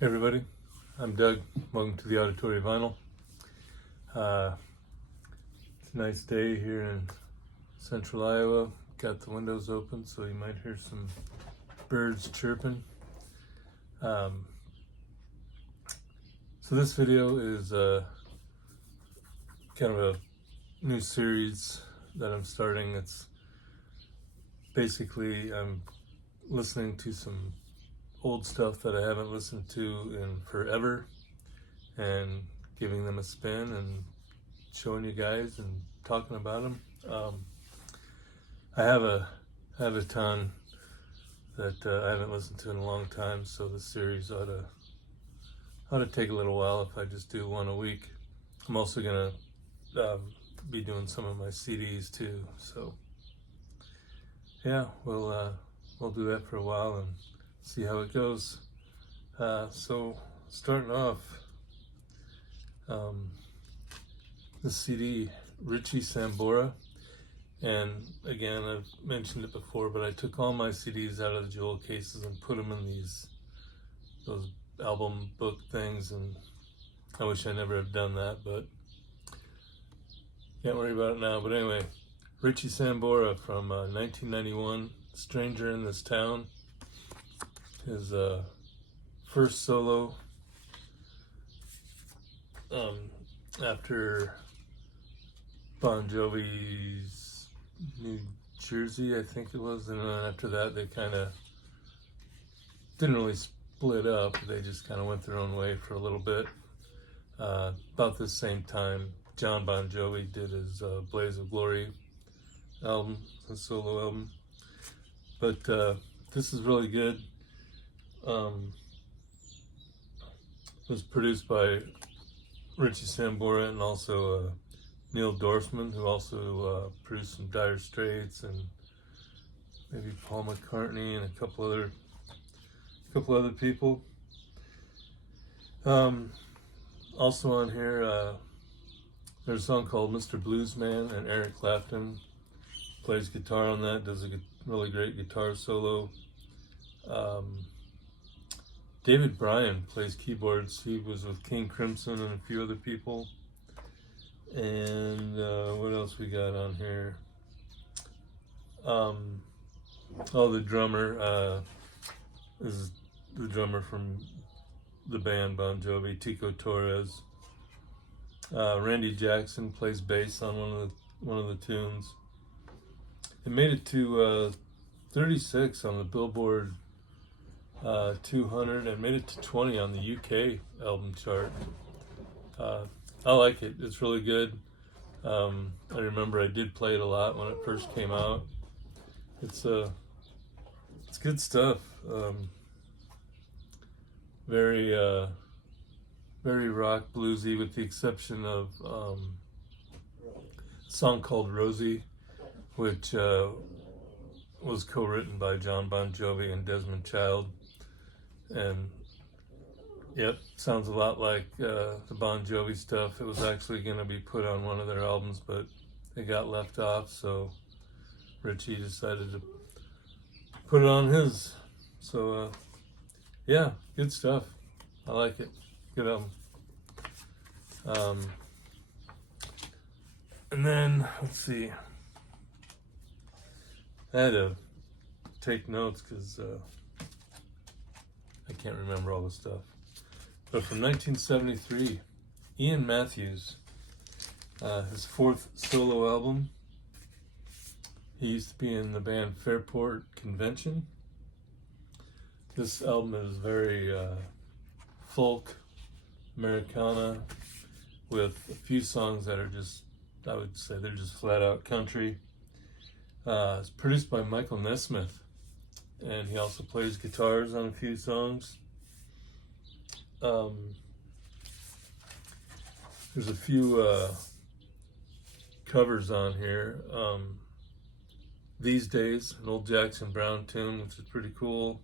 Hey everybody, I'm Doug. Welcome to the Auditory Vinyl. It's a nice day here in central Iowa. Got the windows open so you might hear some birds chirping. So this video is kind of a new series that I'm starting. It's basically I'm listening to some old stuff that I haven't listened to in forever and giving them a spin and showing you guys and talking about them. I have a ton that I haven't listened to in a long time, so this series ought to take a little while if I just do one a week. I'm also gonna be doing some of my CDs too, so yeah, we'll do that for a while and see how it goes. So starting off, the CD, Richie Sambora, and again I've mentioned it before, but I took all my CDs out of the jewel cases and put them in those album book things, and I wish I never had done that, but can't worry about it now. But anyway, Richie Sambora from 1991, Stranger in This Town. His first solo after Bon Jovi's New Jersey, I think it was, and then after that they kind of didn't really split up. They just kind of went their own way for a little bit. About the same time, John Bon Jovi did his Blaze of Glory album, his solo album. But this is really good. Was produced by Richie Sambora and also Neil Dorfman, who also produced some Dire Straits and maybe Paul McCartney and a couple other people. Also on here, there's a song called Mr. Bluesman, and Eric Clapton plays guitar on that, does a really great guitar solo. David Bryan plays keyboards. He was with King Crimson and a few other people. And what else we got on here? The drummer is the drummer from the band Bon Jovi, Tico Torres. Randy Jackson plays bass on one of the tunes. It made it to 36 on the Billboard 200 and made it to 20 on the UK album chart. I like it. It's really good. I remember I did play it a lot when it first came out. It's good stuff. Very rock bluesy, with the exception of a song called Rosie, which was co-written by John Bon Jovi and Desmond Child. And yep, sounds a lot like the Bon Jovi stuff. It was actually going to be put on one of their albums, but it got left off, so Richie decided to put it on his. So yeah, good stuff. I like it. Good album. And then let's see, I had to take notes because I can't remember all the stuff. But from 1973, Ian Matthews, his fourth solo album. He used to be in the band Fairport Convention. This album is very folk, Americana, with a few songs that are just, I would say they're just flat out country. It's produced by Michael Nesmith, and he also plays guitars on a few songs. There's a few covers on here. These Days, an old Jackson Browne tune, which is pretty cool.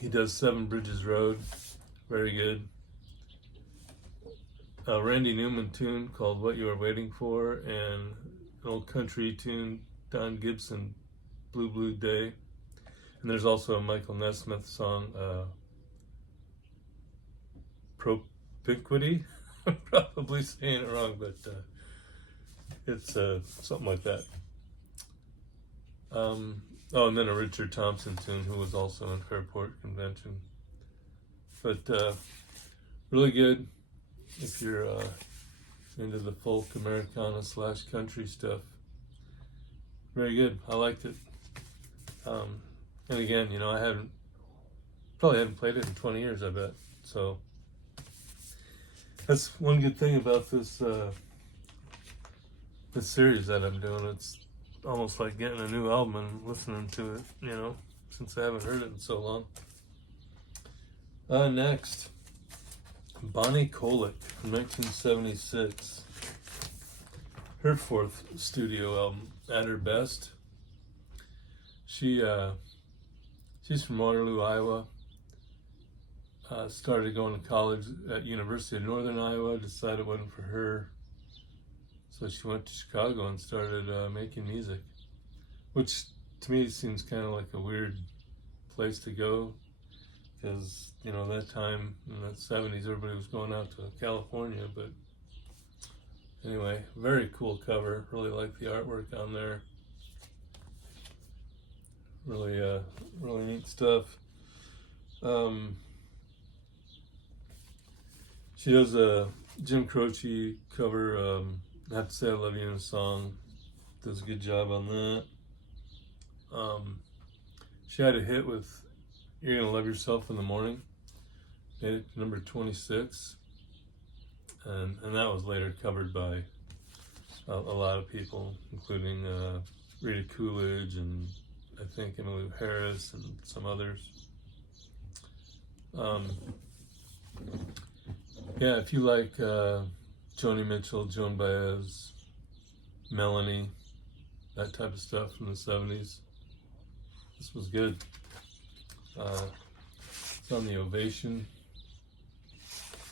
He does Seven Bridges Road, very good. A Randy Newman tune called What You Are Waiting For, and an old country tune, Don Gibson, Blue Blue Day. And there's also a Michael Nesmith song, Propinquity. I'm probably saying it wrong, but it's something like that. And then a Richard Thompson tune, who was also in Fairport Convention. But really good if you're into the folk Americana / country stuff. Very good. I liked it. And again, I probably hadn't played it in 20 years, I bet. So that's one good thing about this series that I'm doing. It's almost like getting a new album and listening to it, since I haven't heard it in so long. Next, Bonnie Kolick from 1976. Her fourth studio album, At Her Best. She's from Waterloo, Iowa. Started going to college at University of Northern Iowa. Decided it wasn't for her, so she went to Chicago and started making music, which to me seems kind of like a weird place to go, because that time in the 70s everybody was going out to California. But anyway, very cool cover. Really like the artwork on there. Really neat stuff. She does a Jim Croce cover, I Have to Say I Love You in a Song. Does a good job on that. She had a hit with You're Gonna Love Yourself in the Morning. Made it to number 26. And that was later covered by a lot of people, including Rita Coolidge and I think Emmylou Harris and some others. Yeah, if you like Joni Mitchell, Joan Baez, Melanie, that type of stuff from the 70s, this was good. It's on the Ovation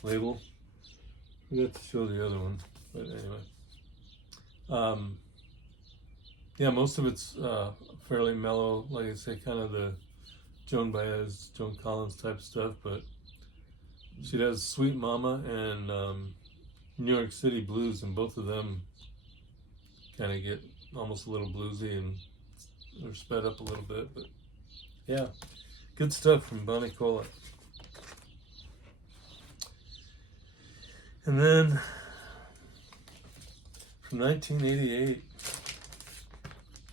label. I forgot to show the other one, but anyway. Yeah, most of it's fairly mellow, like I say, kind of the Joan Baez, Joan Collins type stuff, but she does Sweet Mama and New York City Blues, and both of them kind of get almost a little bluesy and they're sped up a little bit, but yeah, good stuff from Bonnie Kolick. And then from 1988,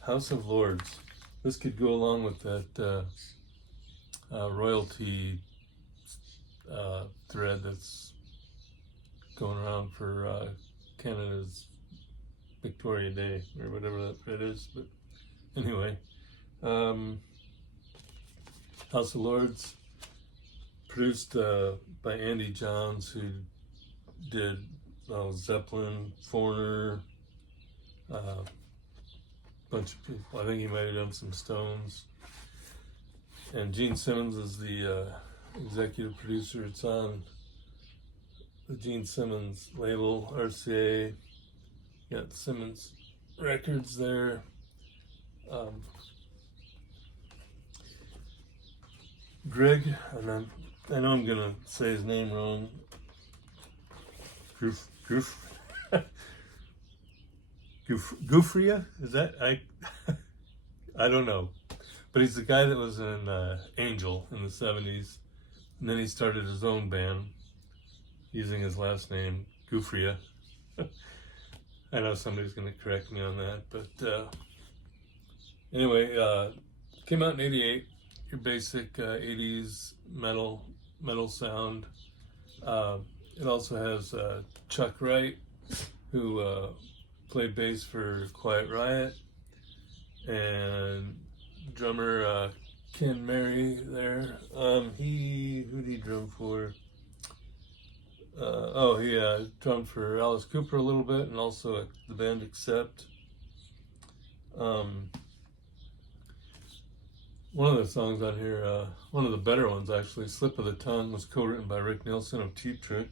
House of Lords. This could go along with that royalty thread that's going around for Canada's Victoria Day, or whatever that thread is. But anyway, House of Lords, produced by Andy Johns, who did Zeppelin, Foreigner, bunch of people. I think he might have done some Stones. And Gene Simmons is the executive producer. It's on the Gene Simmons label, RCA. Got Simmons Records there. Greg, and I know I'm gonna say his name wrong. Giuffria? Is that I don't know, but he's the guy that was in Angel in the 70s, and then he started his own band using his last name, Giuffria. I know somebody's going to correct me on that, but anyway, came out in '88. Your basic 80s metal sound. It also has Chuck Wright, who played bass for Quiet Riot, and drummer Ken Mary there. Who did he drum for? He drummed for Alice Cooper a little bit, and also the band Accept. One of the songs on here, one of the better ones actually, Slip of the Tongue, was co-written by Rick Nielsen of Cheap Trick.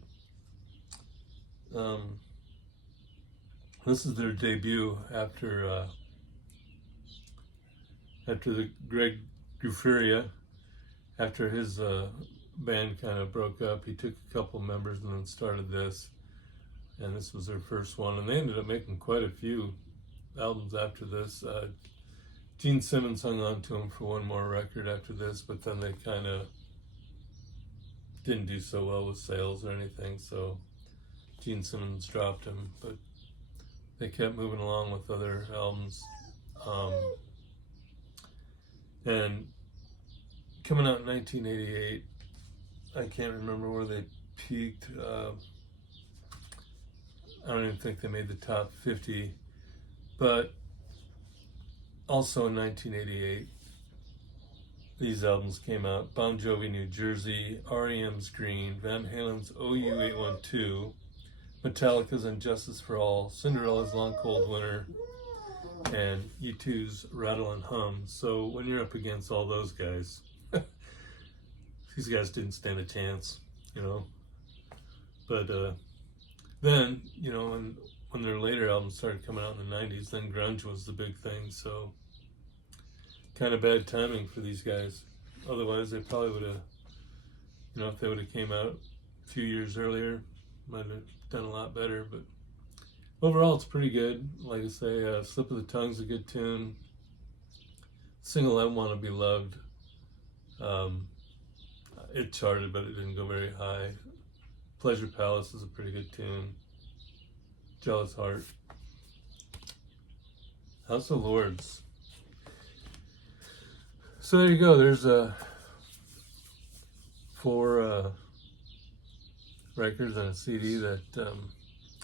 This is their debut after the Greg Giuffria, after his band kind of broke up. He took a couple members and then started this, and this was their first one. And they ended up making quite a few albums after this. Gene Simmons hung on to him for one more record after this, but then they kind of didn't do so well with sales or anything, so Gene Simmons dropped him, but they kept moving along with other albums. And coming out in 1988, I can't remember where they peaked. I don't even think they made the top 50, but also in 1988, these albums came out: Bon Jovi, New Jersey, R.E.M.'s Green, Van Halen's OU812, Metallica's And Justice for All, Cinderella's Long Cold Winter, and U2's Rattle and Hum. So when you're up against all those guys, these guys didn't stand a chance, you know. But then, you know, when their later albums started coming out in the 90s, then grunge was the big thing, so kind of bad timing for these guys. Otherwise, they probably would have, you know, if they would have came out a few years earlier, might have done a lot better. But overall, it's pretty good. Like I say, Slip of the Tongue's a good tune. Single I Want to Be Loved, it charted, but it didn't go very high. Pleasure Palace is a pretty good tune. Jealous Heart. House of Lords. So there you go. There's 4 records and a CD that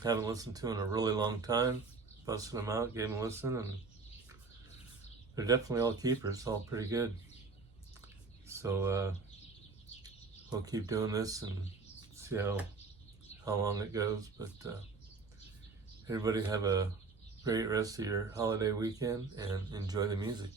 haven't listened to in a really long time. Busting them out, gave them a listen, and they're definitely all keepers. All pretty good. So we'll keep doing this and see how long it goes. But everybody have a great rest of your holiday weekend and enjoy the music.